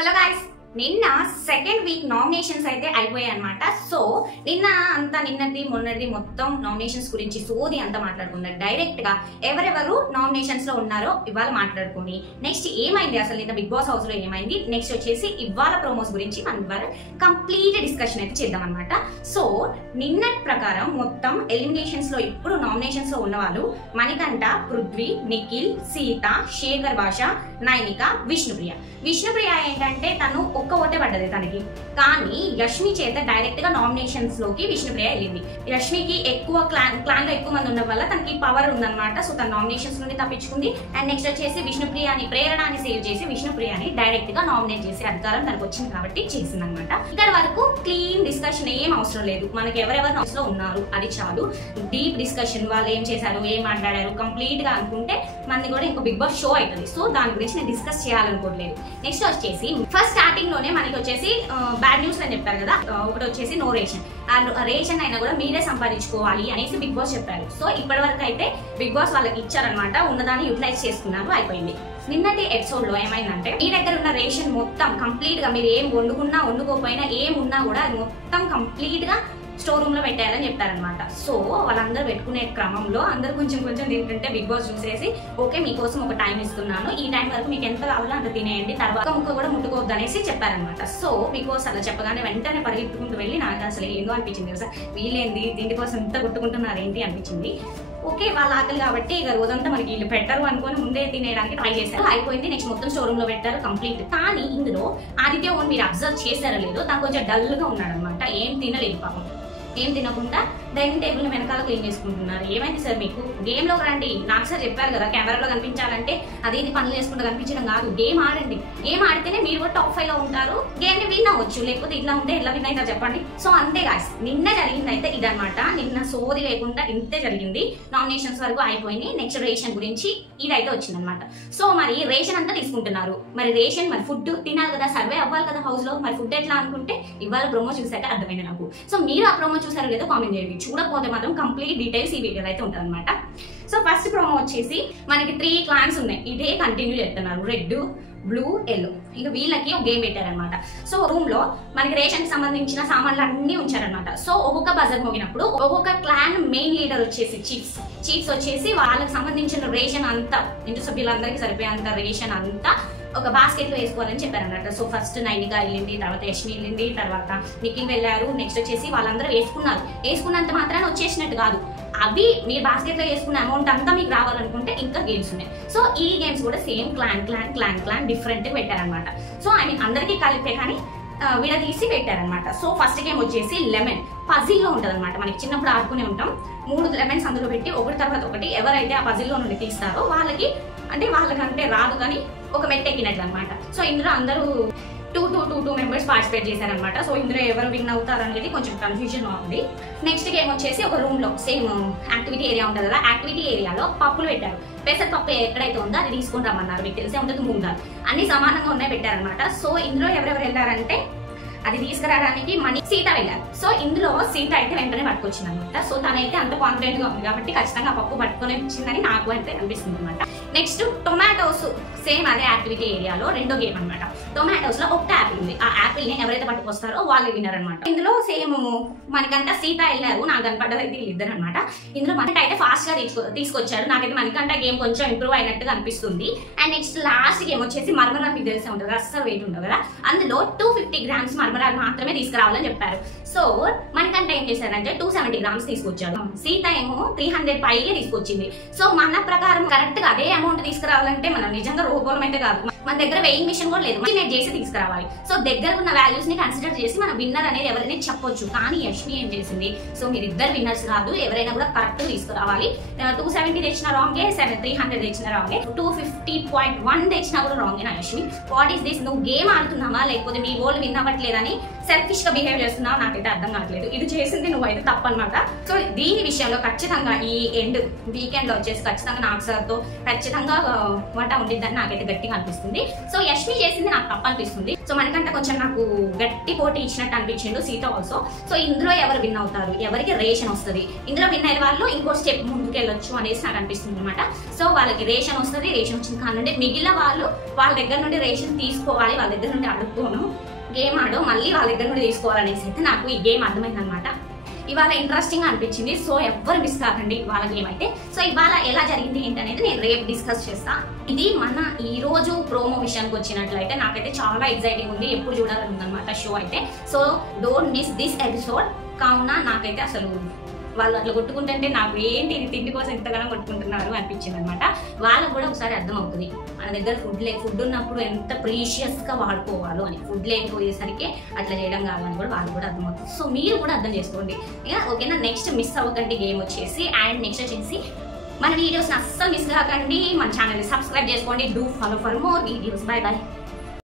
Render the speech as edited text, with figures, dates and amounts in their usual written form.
Hello guys, నిన్న second week nominations అయితే అయిపోయాయి అనమాట. సో నిన్న అంతా నిన్నది మొన్నది మొత్తం నామినేషన్స్ గురించి సోది అంతా మాట్లాడుకున్నారు. డైరెక్ట్ గా ఎవరెవరు నామినేషన్స్ లో ఉన్నారో ఇవాళ మాట్లాడుకుని నెక్స్ట్ ఏమైంది, అసలు నిన్న బిగ్ బాస్ హౌస్ లో ఏమైంది, నెక్స్ట్ వచ్చేసి ఇవాళ ప్రోమోస్ గురించి మనం ఇవాళ కంప్లీట్ డిస్కషన్ అయితే చేద్దాం అనమాట. సో నిన్నటి ప్రకారం మొత్తం ఎలిమినేషన్స్ లో ఇప్పుడు నామినేషన్స్ లో ఉన్న వాళ్ళు మణికంఠ, పృథ్వీ, నిఖిల్, సీత, శేఖర్ భాష, నైనిక, విష్ణుప్రియ. విష్ణుప్రియ ఏంటంటే తను ఒక్క ఓటే పడ్డది తనకి, కానీ యష్మి చేత డైరెక్ట్ గా నామినేషన్స్ లోకి విష్ణుప్రియ వెళ్ళింది. యష్మికి ఎక్కువ క్లాన్ లో ఎక్కువ మంది ఉండడం వల్ల తనకి పవర్ ఉందన్నమాట. సో తన నామినేషన్స్ నుండి తప్పించుకుంది. అండ్ నెక్స్ట్ వచ్చేసి విష్ణుప్రియని ప్రేరణని సేవ్ చేసి విష్ణుప్రియని డైరెక్ట్ గా నామినేట్ చేసే అధికారం తనకు వచ్చింది కాబట్టి చేసింది అనమాట. ఇక్కడ వరకు క్లీన్ డిస్కషన్ ఏం అవసరం లేదు, మనకి ఎవరెవరు హౌస్ లో ఉన్నారు అది చాలు. డీప్ డిస్కషన్ వాళ్ళు ఏం చేశారు, ఏం మాట్లాడారు కంప్లీట్ గా అనుకుంటే మనది కూడా ఇంకో బిగ్ బాస్ షో అవుతుంది. సో దాని గురించి నేను డిస్కస్ చేయాలనుకోవట్లేదు. నెక్స్ట్ వచ్చేసి ఫస్ట్ స్టార్టింగ్ లోనే మనకి వచ్చేసి బ్యాడ్ న్యూస్ అని చెప్పారు కదా, ఒకటి వచ్చేసి నో రేషన్. ఆ రేషన్ అయినా కూడా మీరే సంపాదించుకోవాలి అనేసి బిగ్ బాస్ చెప్పారు. సో ఇప్పటి వరకు అయితే బిగ్ బాస్ వాళ్ళకి ఇచ్చారనమాట, ఉన్నదాన్ని యూటిలైజ్ చేసుకున్నారు, అయిపోయింది. నిన్నటి ఎపిసోడ్ లో ఏమైందంటే మీ దగ్గర ఉన్న రేషన్ మొత్తం కంప్లీట్ గా మీరు ఏం వండుకున్నా వండుకోకపోయినా ఏం ఉన్నా కూడా అది మొత్తం కంప్లీట్ గా స్టోర్ రూమ్ లో పెట్టారని చెప్పారనమాట. సో వాళ్ళందరూ పెట్టుకునే క్రమంలో అందరు కొంచెం కొంచెం తింటుంటే బిగ్ బాస్ చూసేసి ఓకే మీకోసం ఒక టైం ఇస్తున్నాను, ఈ టైం వరకు మీకు ఎంత కావాలో అంత తినేయండి, తర్వాత ముక్క కూడా ముట్టుకోవద్దు అనేసి చెప్పారనమాట. సో బిగ్ బాస్ అలా చెప్పగానే వెంటనే పరిగెత్తుకుంటూ వెళ్ళి నాకు అసలు ఏందో అనిపించింది కదా, వీళ్ళేంది దీని కోసం ఇంత కొట్టుకుంటున్నారు ఏంటి అనిపించింది. ఓకే వాళ్ళ ఆకలి కాబట్టి ఇక రోజంతా మనకి వీళ్ళు పెట్టరు అనుకుని ముందే తినేయడానికి ట్రై చేశారు, అయిపోయింది. నెక్స్ట్ మొత్తం స్టోర్ రూమ్ లో పెట్టారు కంప్లీట్. కానీ ఇందులో ఆదిత్య ఓన్ మీరు అబ్జర్వ్ చేశారో లేదో తను కొంచెం డల్ గా ఉన్నాడు అనమాట, ఏం తినలేదు పాపం. ఏం తినకుండా డైనింగ్ టేబుల్ వెనకాల క్లీన్ చేసుకుంటున్నారు. ఏమైంది సార్ మీకు, గేమ్ లో రండి, నాకు సార్ చెప్పారు కదా కెమెరాలో కనిపించాలంటే అది పనులు చేసుకుంటూ కనిపించడం కాదు, గేమ్ ఆడండి, గేమ్ ఆడితేనే మీరు కూడా టాప్ 5 లో ఉంటారు, గేమ్ ని విన్ అవ్వచ్చు, లేకపోతే ఇట్లా ఉంటే ఎలా విన్ అవుతారు చెప్పండి. సో అంతే గాయ్స్, నిన్న జరిగింది అయితే ఇదనమాట. నిన్న సోది లేకుండా ఇంతే జరిగింది, నామినేషన్స్ వరకు అయిపోయింది. నెక్స్ట్ రేషన్ గురించి ఇదైతే వచ్చిందనమాట. సో మరి రేషన్ అంతా తీసుకుంటున్నారు, మరి రేషన్ మరి ఫుడ్ తినాలి కదా, సర్వే అవ్వాలి కదా హౌస్ లో, మరి ఫుడ్ ఎట్లా అనుకుంటే ఇవాళ ప్రోమో చూసాక అర్థమైంది నాకు. సో మీరు ఆ ప్రోమో చూసారో లేదో కామెంట్ చేయండి, చూడకపోతే మాత్రం కంప్లీట్ డీటెయిల్స్ ఈ వీడియోలో అయితే ఉంటుంది అనమాట. సో ఫస్ట్ ప్రోమో వచ్చేసి మనకి 3 క్లాన్స్ ఉన్నాయి, ఇదే కంటిన్యూ చేస్తున్నారు, రెడ్, బ్లూ, ఎల్లో. ఇక వీళ్ళకి ఒక గేమ్ పెట్టారనమాట. సో రూమ్ లో మనకి రేషన్ కి సంబంధించిన సామాన్లు అన్ని ఉంచారనమాట. సో ఒక్కొక్క బజర్ మోగినప్పుడు ఒక్కొక్క క్లాన్ మెయిన్ లీడర్ వచ్చేసి చీఫ్స్ వచ్చేసి వాళ్ళకి సంబంధించిన రేషన్ అంతా, ఇంటి సభ్యులందరికీ సరిపోయేంత రేషన్ అంతా ఒక బాస్కెట్ లో వేసుకోవాలని చెప్పారన్నమాట. సో ఫస్ట్ నైనిక వెళ్ళింది, తర్వాత యష్మి వెళ్ళింది, తర్వాత నిఖిల్ వెళ్ళారు. నెక్స్ట్ వచ్చేసి వాళ్ళందరూ వేసుకున్నంత మాత్రాన వచ్చేసినట్టు కాదు, అవి మీరు బాస్కెట్ లో వేసుకున్న అమౌంట్ అంతా మీకు రావాలనుకుంటే ఇంకా గేమ్స్ ఉన్నాయి. సో ఈ గేమ్స్ కూడా సేమ్ క్లాన్ డిఫరెంట్ పెట్టారనమాట. సో ఐ మీన్ అందరికీ కలిపే కానీ విడదీసి పెట్టారనమాట. సో ఫస్ట్ గేమ్ వచ్చేసి లెమన్ పజిల్ లో ఉంటది అనమాట. మనకి చిన్నప్పుడు ఆడుకునే ఉంటాం, 3 లెమన్స్ అందులో పెట్టి ఒకటి తర్వాత ఒకటి ఎవరైతే ఆ పజిల్ లో నుండి తీస్తారో వాళ్ళకంటే రాదు కానీ ఒక మెట్టెక్కినట్లు అనమాట. సో ఇందులో అందరూ 2 మెంబర్స్ పార్టిసిపేట్ చేశారనమాట. సో ఇందులో ఎవరు విన్ అవుతారు అనేది కొంచెం కన్ఫ్యూజన్ ఉంది. నెక్స్ట్ గేమ్ వచ్చేసి ఒక రూమ్ లో సేమ్ యాక్టివిటీ ఏరియా ఉంటుంది కదా, యాక్టివిటీ ఏరియాలో పప్పులు పెట్టారు. పెసరపప్పు ఎక్కడైతే ఉందో అది తీసుకొని రమ్మన్నారు, మీకు తెలిసే ఉంటుంది, మూంగాలు అన్ని సమానంగా ఉన్నాయి పెట్టారనమాట. సో ఇందులో ఎవరెవరు వెళ్ళారంటే అది తీసుకురావడానికి సీత వెళ్ళారు. సో ఇందులో సీత అయితే వెంటనే పట్టుకొచ్చింది అనమాట. సో తనైతే అంత కాన్ఫిడెంట్ గా ఉంది కాబట్టి ఖచ్చితంగా పప్పు పట్టుకొని వచ్చిందని నాకు అయితే అనిపిస్తుంది అనమాట. నెక్స్ట్ టొమాటోస్, సేమ్ అదే యాక్టివిటీ ఏరియాలో రెండో గేమ్ అనమాట. టొమాటోస్ లో ఒక యాపిల్ ఉంది, ఆ యాపిల్ ని ఎవరైతే పట్టుకొస్తారో వాళ్ళు విన్నర్ అనమాట. ఇందులో సేమ్ మనకంట సీత వెళ్ళారు, నాకు కనపడ్డది అయితే వీళ్ళిద్దరు అనమాట. ఇందులో మనకి అయితే ఫాస్ట్ గా తీసుకొచ్చారు, నాకైతే మనకంట గేమ్ కొంచెం ఇంప్రూవ్ అయినట్టుగా అనిపిస్తుంది. అండ్ నెక్స్ట్ లాస్ట్ గేమ్ వచ్చేసి మర్మరాలు, మీకు తెలిసే ఉంటుంది అస్సలు వెయిట్ ఉంటుంది కదా, అందులో 250 గ్రామ్స్ మర్మరాలు మాత్రమే తీసుకురావాలని చెప్పారు. సో మనకంటే ఏం చేశారంటే 270 గ్రామ్స్ తీసుకొచ్చారు, సీత ఏమో 300 పైగా తీసుకొచ్చింది. సో మన ప్రకారం కరెక్ట్ గా అదే అమౌంట్ తీసుకురావాలంటే మనం నిజంగా రోబోలం అయితే కాదు, మన దగ్గర వెయింగ్ మిషన్ కూడా లేదు, ఎస్టిమేట్ చేసి తీసుకురావాలి. సో దగ్గర ఉన్న వాల్యూస్ ని కన్సిడర్ చేసి మనం విన్నర్ అనేది ఎవరైనా చెప్పొచ్చు. కానీ యష్మి ఏం చేసింది, సో మీరు ఇద్దరు విన్నర్స్ కాదు, ఎవరైనా కూడా కరెక్ట్ తీసుకురావాలి. 270 తెచ్చిన రాంగే, 300 తెచ్చిన రాంగే, 250.1 తెచ్చినా కూడా రాంగే నా యష్మి. వాట్ ఈస్ దిస్, నువ్వు గేమ్ ఆడుతున్నావా లేకపోతే మీ గోల్ విన్ అవ్వట్లేదా కానీ సెల్ఫిష్ గా బిహేవ్ చేస్తున్నావు నాకైతే అర్థం కావట్లేదు. ఇది చేసింది నువ్వైతే తప్పనమాట. సో దీని విషయంలో ఖచ్చితంగా ఈ ఎండ్ వీకెండ్ లో వచ్చేసి ఖచ్చితంగా నాకు సార్తో ఖచ్చితంగా మాట ఉండిద్దని నాకైతే గట్టిగా అనిపిస్తుంది. సో యష్మి చేసింది నాకు తప్పు అనిపిస్తుంది. సో మనకంటే కొంచెం నాకు గట్టి పోటీ ఇచ్చినట్టు అనిపించిండు సీత ఆల్సో. సో ఇందులో ఎవరు విన్ అవుతారు, ఎవరికి రేషన్ వస్తుంది, ఇందులో విన్ అయిన వాళ్ళు ఇంకో స్టెప్ ముందుకు వెళ్ళొచ్చు అనేసి నాకు అనిపిస్తుంది అనమాట. సో వాళ్ళకి రేషన్ వస్తుంది, రేషన్ వచ్చింది కానండి మిగిలిన వాళ్ళు వాళ్ళ దగ్గర నుండి రేషన్ తీసుకోవాలి, వాళ్ళ దగ్గర నుండి అడుక్కోను గేమ్ ఆడో మళ్ళీ వాళ్ళ దగ్గర నుండి తీసుకోవాలనేసి అయితే నాకు ఈ గేమ్ అర్థమైంది అనమాట. ఇవాళ ఇంట్రెస్టింగ్ అనిపించింది. సో ఎవ్వరు మిస్ కాకండి ఇవాళ గేమ్ అయితే. సో ఇవాళ ఎలా జరిగింది ఏంటనేది నేను రేపు డిస్కస్ చేస్తా. ఇది మన ఈ రోజు ప్రోమో విషయానికి వచ్చినట్లయితే నాకైతే చాలా ఎక్సైటింగ్ ఉంది, ఎప్పుడు చూడాలని ఉందన్నమాట షో అయితే. So don't miss this episode. కావున నాకైతే అసలు వాళ్ళు అట్లా కొట్టుకుంటుంటే నాకు ఏంటి ఇది తిండి కోసం ఎంతగానో కొట్టుకుంటున్నారు అనిపించింది అనమాట. వాళ్ళకు కూడా ఒకసారి అర్థం అవుతుంది మన దగ్గర ఫుడ్ ఉన్నప్పుడు ఎంత ప్రీషియస్ గా వాడుకోవాలో అని. ఫుడ్ లేకపోయేసరికి అట్లా చేయడం కాదని కూడా వాళ్ళు కూడా అర్థమవుతుంది. సో మీరు కూడా అర్థం చేసుకోండి ఇక ఓకేనా. నెక్స్ట్ మిస్ అవ్వకండి గేమ్ వచ్చేసి. అండ్ నెక్స్ట్ వచ్చేసి మన వీడియోస్ అస్సలు మిస్ కాకండి, మన ఛానల్ని సబ్స్క్రైబ్ చేసుకోండి. Do follow for more videos. By by.